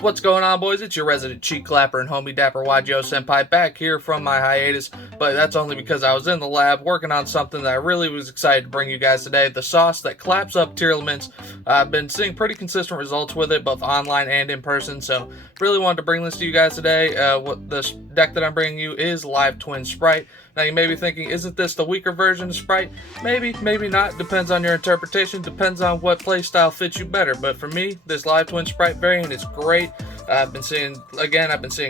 What's going on, boys? It's your resident cheek clapper and homie dapper Wajo Senpai back here from my hiatus, but that's only because I was in the lab working on something that I really was excited to bring you guys today. The sauce that claps up Tearlaments. I've been seeing pretty consistent results with it, both online and in person, so really wanted to bring this to you guys today. What this deck that I'm bringing you is Live Twin Sprite. Now you may be thinking, isn't this the weaker version of Sprite? Maybe, maybe not. Depends on your interpretation. Depends on what playstyle fits you better. But for me, this Live Twin Sprite variant is great. I've been seeing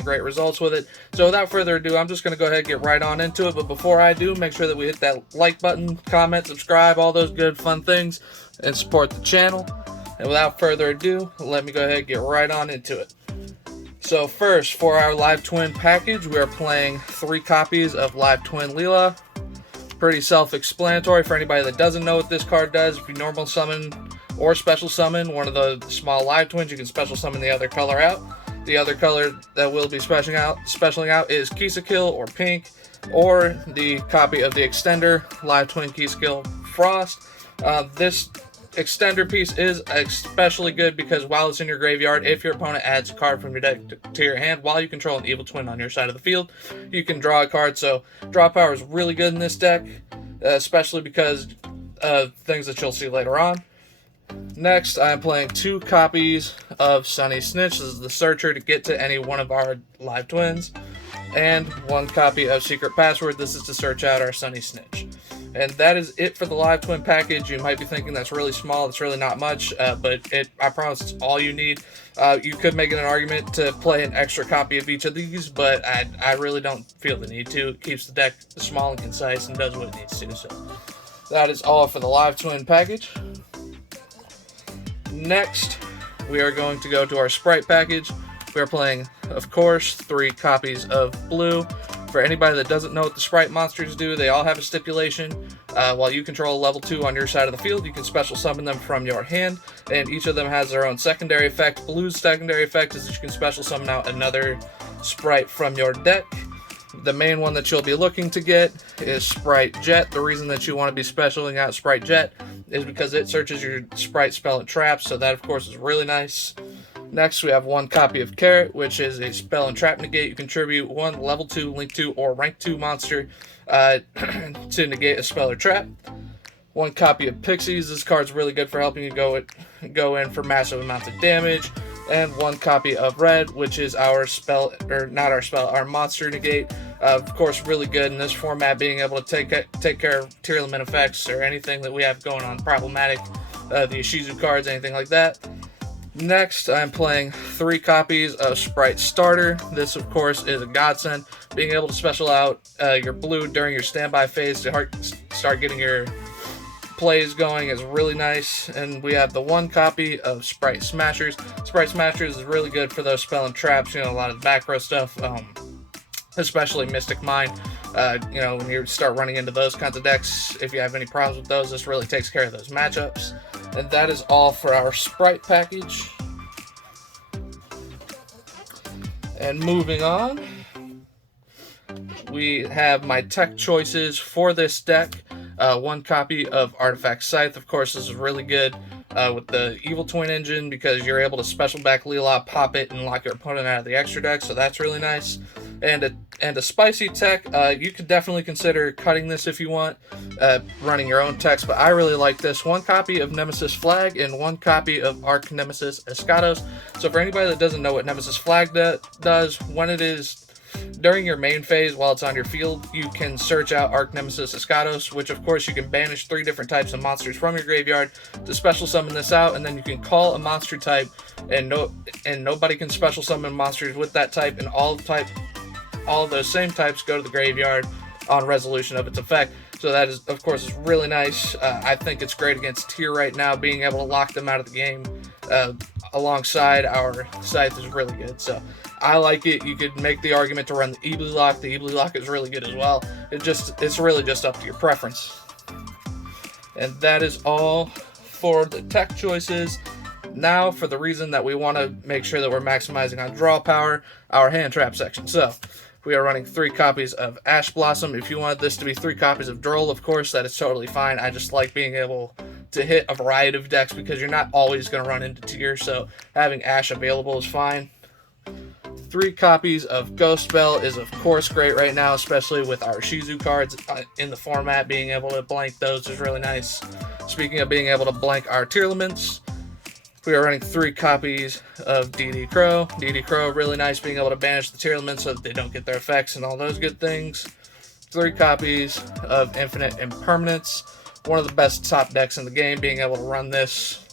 great results with it. So without further ado, I'm just going to go ahead and get right on into it. But before I do, make sure that we hit that like button, comment, subscribe, all those good fun things, and support the channel. And without further ado, let me go ahead and get right on into it. So first, for our Live Twin package, we are playing 3 copies of Live Twin Leela. Pretty self-explanatory for anybody that doesn't know what this card does. If you normal summon or special summon one of the small Live Twins, you can special summon the other color out. The other color that will be specialing out is Kill or Pink, or the copy of the extender, Live Twin Kill Frost. This extender piece is especially good because while it's in your graveyard, if your opponent adds a card from your deck to your hand while you control an evil twin on your side of the field, you can draw a card. So draw power is really good in this deck, especially because of things that you'll see later on. Next, I'm playing 2 copies of Sunny Snitch. This is the searcher to get to any one of our Live Twins, and 1 copy of Secret Password. This is to search out our Sunny Snitch. And that is it for the Live Twin package. You might be thinking that's really small, it's really not much, but I promise it's all you need. You could make it an argument to play an extra copy of each of these, but I really don't feel the need to. It keeps the deck small and concise and does what it needs to. So that is all for the Live Twin package. Next, we are going to go to our Sprite package. We are playing, of course, 3 copies of blue. For anybody that doesn't know what the Sprite monsters do, they all have a stipulation. While you control a level 2 on your side of the field, you can special summon them from your hand, and each of them has their own secondary effect. Blue's secondary effect is that you can special summon out another Sprite from your deck. The main one that you'll be looking to get is Sprite Jet. The reason that you want to be specialing out Sprite Jet is because it searches your Sprite spell and traps, so that of course is really nice. Next, we have 1 copy of Carrot, which is a spell and trap negate. You contribute 1 level 2, link 2, or rank 2 monster to negate a spell or trap. 1 copy of Pixies. This card's really good for helping you go in for massive amounts of damage. And 1 copy of Red, which is our spell, or not our spell, our monster negate. Of course, really good in this format, being able to take care of Tearlament effects or anything that we have going on problematic. The Ishizu cards, anything like that. Next, I'm playing 3 copies of Sprite Starter. This, of course, is a godsend. Being able to special out your blue during your standby phase to start getting your plays going is really nice. And we have the 1 copy of Sprite Smashers. Sprite Smashers is really good for those spell and traps, a lot of the back row stuff, especially Mystic Mine. When you start running into those kinds of decks, if you have any problems with those, this really takes care of those matchups. And that is all for our Sprite package. And moving on, we have my tech choices for this deck. 1 copy of Artifact Scythe. Of course, this is really good with the Evil Twin engine because you're able to special back Leela, pop it, and lock your opponent out of the extra deck, so that's really nice. And a spicy tech, you could definitely consider cutting this if you want, running your own techs, but I really like this. 1 copy of Nemesis Flag and 1 copy of Arch Nemesis Escados. So for anybody that doesn't know what Nemesis Flag does, when it is during your main phase while it's on your field, you can search out Arch Nemesis Escados, which of course you can banish 3 different types of monsters from your graveyard to special summon this out, and then you can call a monster type, and nobody can special summon monsters with that type, and all of those same types go to the graveyard on resolution of its effect. So that is, of course, is really nice. I think it's great against Tier right now. Being able to lock them out of the game alongside our Scythe is really good. So I like it. You could make the argument to run the Ebly Lock. The Ebly Lock is really good as well. It's really just up to your preference. And that is all for the tech choices. Now, for the reason that we want to make sure that we're maximizing on draw power, our hand trap section. So we are running 3 copies of Ash Blossom. If you wanted this to be 3 copies of Droll, of course, that is totally fine. I just like being able to hit a variety of decks because you're not always going to run into Tier, so having Ash available is fine. 3 copies of Ghost Bell is of course great right now, especially with our Ishizu cards in the format. Being able to blank those is really nice. Speaking of being able to blank our Tearlaments, we are running 3 copies of DD Crow. DD Crow, really nice being able to banish the Tearlaments so that they don't get their effects and all those good things. 3 copies of Infinite Impermanence. One of the best top decks in the game, being able to run this.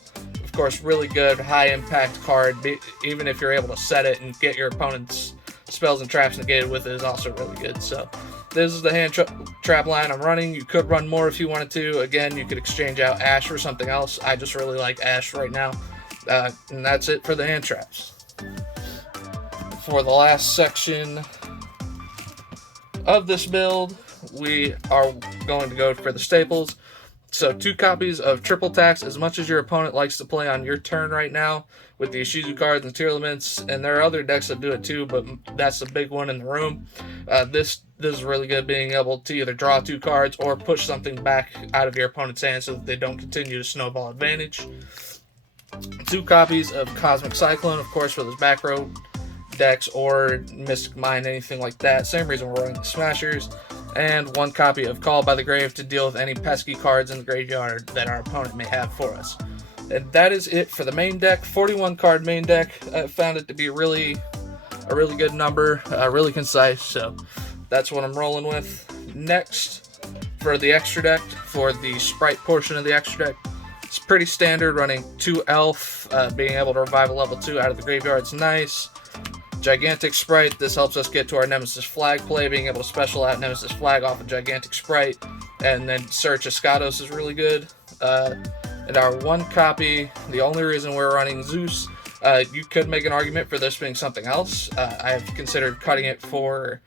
Of course, really good, high impact card. Even if you're able to set it and get your opponent's spells and traps negated with it, is also really good. So this is the hand trap line I'm running. You could run more if you wanted to. Again, you could exchange out Ash for something else. I just really like Ash right now. And that's it for the hand traps. For the last section of this build, we are going to go for the staples. So 2 copies of Triple Tax. As much as your opponent likes to play on your turn right now with the Ishizu cards and Tearlaments, and there are other decks that do it too, but that's the big one in the room. This is really good, being able to either draw 2 cards or push something back out of your opponent's hand so that they don't continue to snowball advantage. 2 copies of Cosmic Cyclone, of course, for those back row decks or Mystic Mine, anything like that. Same reason we're running the Smashers. And 1 copy of Call by the Grave to deal with any pesky cards in the graveyard that our opponent may have for us. And that is it for the main deck. 41 card main deck. I found it to be a really good number, really concise, so that's what I'm rolling with. Next, for the extra deck, for the Sprite portion of the extra deck, it's pretty standard, running 2 Elf, being able to revive a level 2 out of the graveyard is nice. Gigantic Sprite, this helps us get to our Nemesis Flag play, being able to special out Nemesis Flag off of Gigantic Sprite, and then search Escados is really good. And our 1 copy, the only reason we're running Zeus, you could make an argument for this being something else. I've considered cutting it for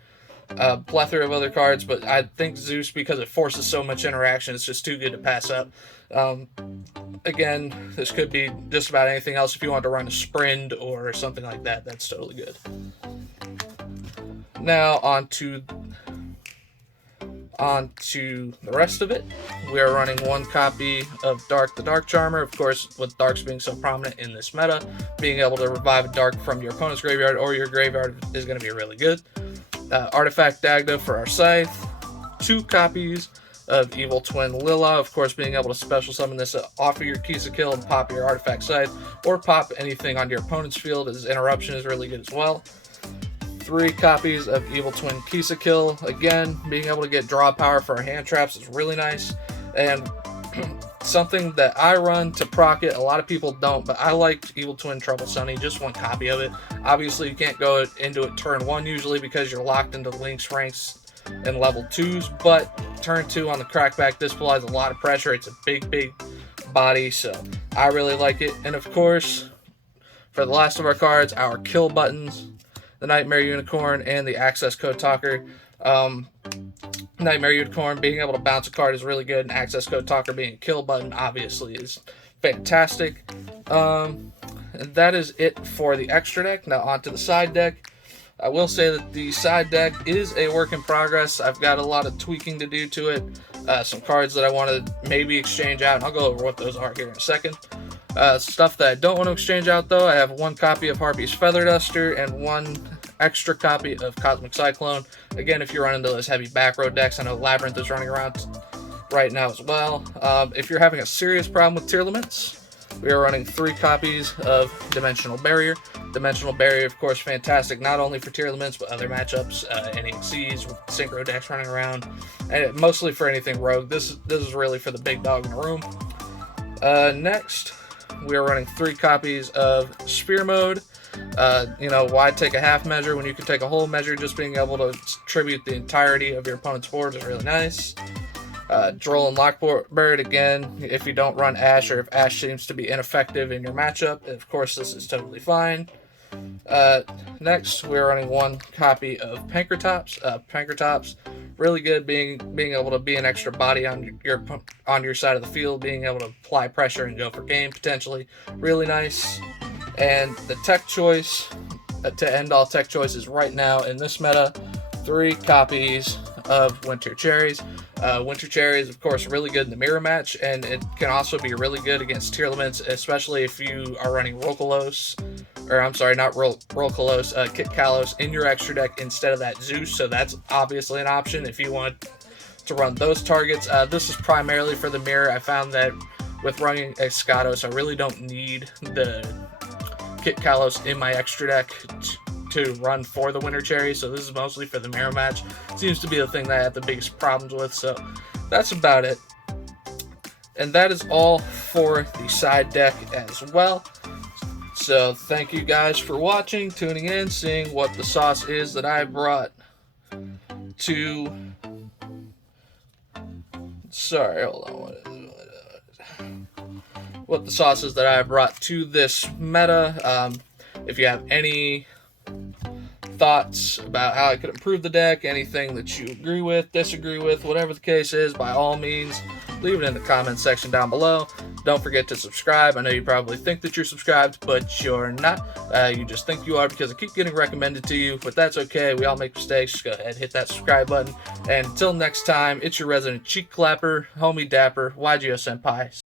a plethora of other cards, but I think Zeus, because it forces so much interaction, it's just too good to pass up. Again, this could be just about anything else. If you want to run a Sprint or something like that, that's totally good. Now on to the rest of it. We are running 1 copy of Dark the Dark Charmer, of course, with Darks being so prominent in this meta. Being able to revive a Dark from your opponent's graveyard or your graveyard is going to be really good. Artifact Dagda for our Scythe. 2 copies of Evil Twin Lila, of course, being able to special summon this off of your Kisa Kill and pop your Artifact Scythe, or pop anything on your opponent's field, as Interruption is really good as well. 3 copies of Evil Twin Kisa Kill. Again, being able to get draw power for our hand traps is really nice, and something that I run to proc it. A lot of people don't, but I like Evil Twin Trouble Sunny, just 1 copy of it. Obviously, you can't go into it turn 1 usually because you're locked into the Lynx ranks and level 2s, but turn 2 on the crackback, this applies a lot of pressure. It's a big body, so I really like it. And of course, for the last of our cards, our kill buttons, the Nightmare Unicorn and the Access Code Talker. Nightmare Unicorn, being able to bounce a card is really good, and Access Code Talker being a kill button obviously is fantastic. And that is it for the extra deck. Now onto the side deck. I will say that the side deck is a work in progress. I've got a lot of tweaking to do to it. Some cards that I want to maybe exchange out, and I'll go over what those are here in a second. Stuff that I don't want to exchange out, though, I have 1 copy of Harpy's Feather Duster and 1 extra copy of Cosmic Cyclone. Again, if you're running those heavy back row decks, I know Labyrinth is running around right now as well. If you're having a serious problem with Tearlaments, we are running 3 copies of Dimensional Barrier. Dimensional Barrier, of course, fantastic, not only for Tearlaments, but other matchups, NECs, Synchro decks running around, and mostly for anything rogue. This is really for the big dog in the room. Next, we are running 3 copies of Spear Mode. Why take a half measure when you can take a whole measure? Just being able to tribute the entirety of your opponent's board is really nice. Droll and Lockbird, again, if you don't run Ash, or if Ash seems to be ineffective in your matchup, of course this is totally fine. Next, we're running 1 copy of Pankratops. Pankratops, really good, being able to be an extra body on your side of the field, being able to apply pressure and go for game potentially, really nice. And the tech choice, to end all tech choices right now in this meta, 3 copies of Winter Cherries. Winter Cherries, of course, really good in the mirror match, and it can also be really good against Tearlaments, especially if you are running Rokolos or I'm sorry, not Roll Kalos, Kit Kalos in your extra deck instead of that Zeus. So that's obviously an option if you want to run those targets. This is primarily for the mirror. I found that with running Escados, I really don't need the Kit Kalos in my extra deck to run for the Winter Cherry, so this is mostly for the mirror match. Seems to be the thing that I have the biggest problems with, so that's about it. And that is all for the side deck as well. So thank you guys for watching, tuning in, seeing what the sauce is that I brought to... Sorry, hold on. What the sauce is that I brought to this meta. If you have any thoughts about how I could improve the deck, anything that you agree with, disagree with, whatever the case is, by all means, leave it in the comments section down below. Don't forget to subscribe. I know you probably think that you're subscribed, but you're not. You just think you are because I keep getting recommended to you, but that's okay. We all make mistakes. Just go ahead, hit that subscribe button. And until next time, it's your resident cheek clapper, homie dapper, YGO Senpai.